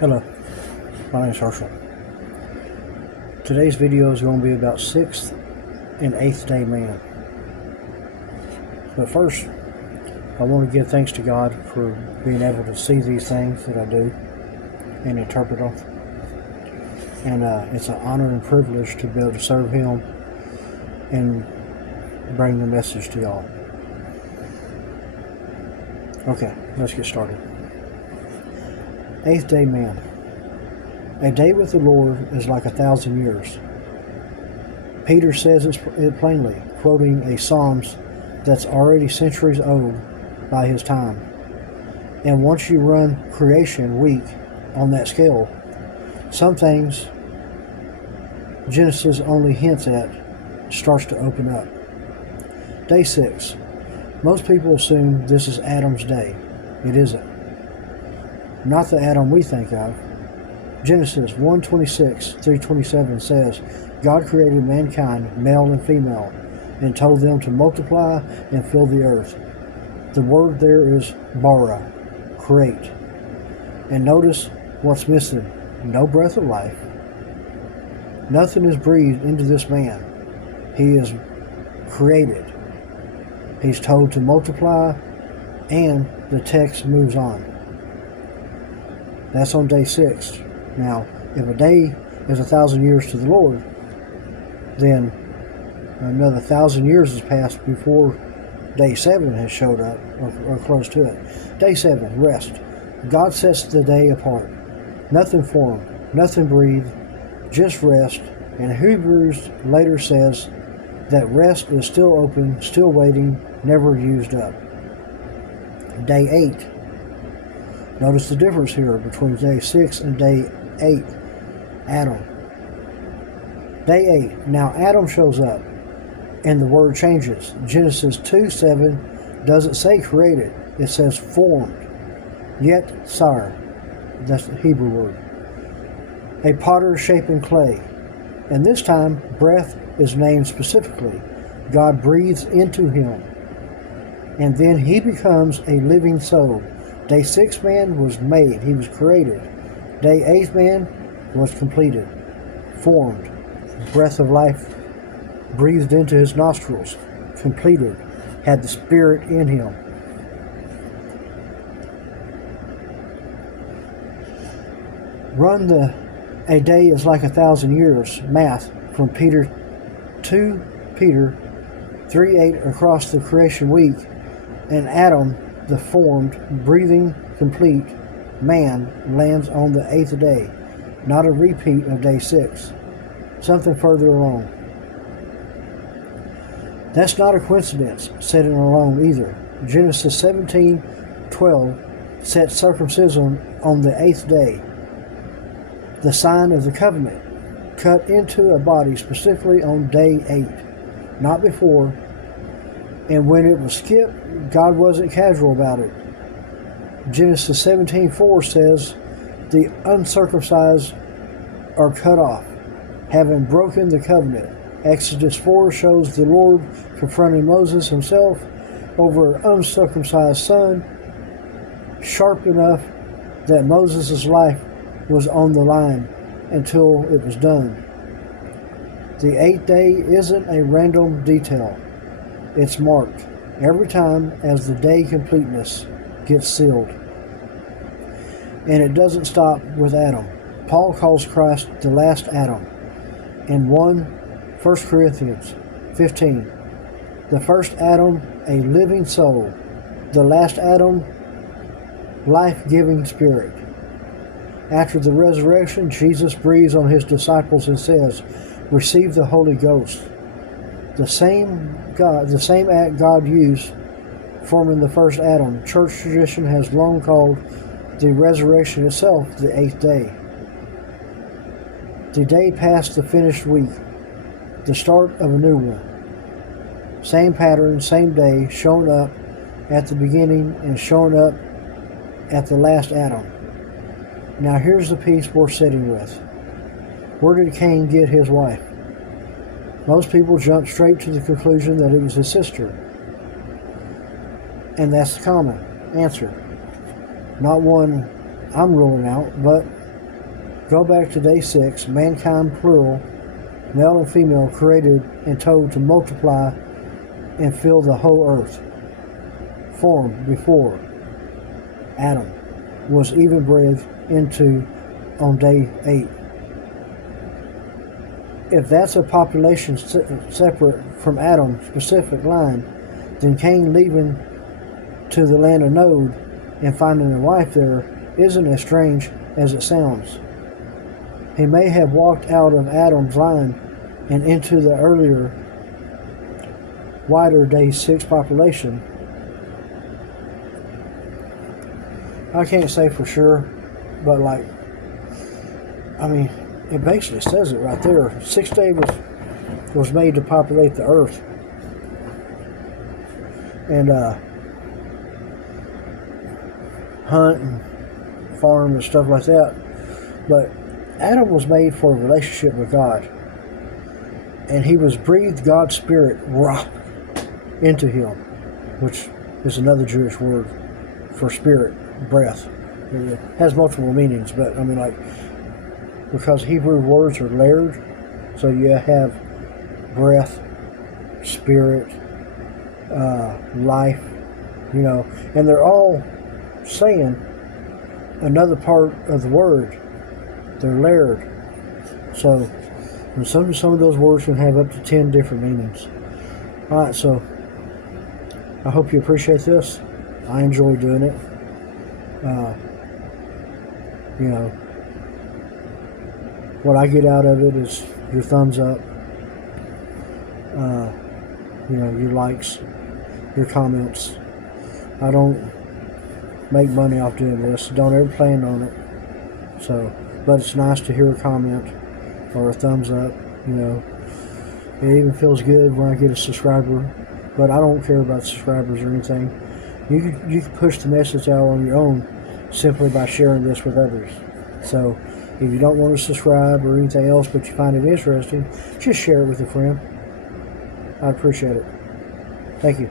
Hello, my name is Herschel. Today's video is going to be about 6th and 8th day man. But first, I want to give thanks to God for being able to see these things that I do and interpret them. And it's an honor and privilege to be able to serve Him and bring the message to y'all. Okay, let's get started. 8th day man. A day with the Lord is like 1,000 years. Peter says it plainly, quoting a Psalms that's already centuries old by his time. And once you run creation week on that scale, some things Genesis only hints at starts to open up. Day 6. Most people assume this is Adam's day. It isn't. Not the Adam we think of. Genesis 1:26-27 says, God created mankind, male and female, and told them to multiply and fill the earth. The word there is bara, create. And notice what's missing. No breath of life. Nothing is breathed into this man. He is created. He's told to multiply, and the text moves on. That's on day 6. Now, if a day is 1,000 years to the Lord, then another 1,000 years has passed before day 7 has showed up, or close to it. Day 7, rest. God sets the day apart. Nothing formed, nothing breathed, just rest. And Hebrews later says that rest is still open, still waiting, never used up. Day 8. Notice the difference here between day 6 and day 8. Adam. Day 8. Now Adam shows up, and the word changes. Genesis 2:7 doesn't say created. It says formed. Yet sire. That's the Hebrew word. A potter shaping clay. And this time, breath is named specifically. God breathes into him. And then he becomes a living soul. Day 6 man was made. He was created. Day 8 man was completed. Formed. Breath of life breathed into his nostrils. Completed. Had the spirit in him. Run the a day is like 1,000 years math from Peter 3:8 across the creation week, and Adam, the formed, breathing, complete man, lands on the 8th day, not a repeat of day 6, something further along. That's not a coincidence, setting alone either. Genesis 17:12 set circumcision on the 8th day, the sign of the covenant, cut into a body specifically on day 8, not before. And when it was skipped, God wasn't casual about it. Genesis 17:4 says, the uncircumcised are cut off, having broken the covenant. Exodus 4 shows the Lord confronting Moses himself over an uncircumcised son, sharp enough that Moses' life was on the line until it was done. The 8th day isn't a random detail. It's marked every time as the day completeness gets sealed. And it doesn't stop with Adam. Paul calls Christ the last Adam in 1 Corinthians 15. The first Adam, a living soul. The last Adam, life-giving spirit. After the resurrection, Jesus breathes on his disciples and says, receive the Holy Ghost. The same act God used forming the first Adam, church tradition has long called the resurrection itself the 8th day. The day past the finished week, the start of a new one. Same pattern, same day, shown up at the beginning and shown up at the last Adam. Now here's the piece we're sitting with. Where did Cain get his wife? Most people jump straight to the conclusion that it was his sister. And that's the common answer. Not one I'm ruling out, but Go back to day 6, mankind plural, male and female, created and told to multiply and fill the whole earth. Formed before Adam was even breathed into on day 8. If that's a population separate from Adam's specific line, then Cain leaving to the land of Nod and finding a wife there isn't as strange as it sounds. He may have walked out of Adam's line and into the earlier, wider day 6 population. I can't say for sure, but it basically says it right there. 6th day was made to populate the earth. And hunt and farm and stuff like that. But Adam was made for a relationship with God. And he was breathed God's spirit into him, which is another Jewish word for spirit, breath. It has multiple meanings, but because Hebrew words are layered, so you have breath, spirit, life, and they're all saying another part of the word. They're layered. So some of those words can have up to 10 different meanings. Alright, so I hope you appreciate this. I enjoy doing it. What I get out of it is your thumbs up, your likes, your comments. I don't make money off doing this. Don't ever plan on it. But it's nice to hear a comment or a thumbs up. It even feels good when I get a subscriber. But I don't care about subscribers or anything. You can push the message out on your own simply by sharing this with others. So if you don't want to subscribe or anything else, but you find it interesting, just share it with a friend. I appreciate it. Thank you.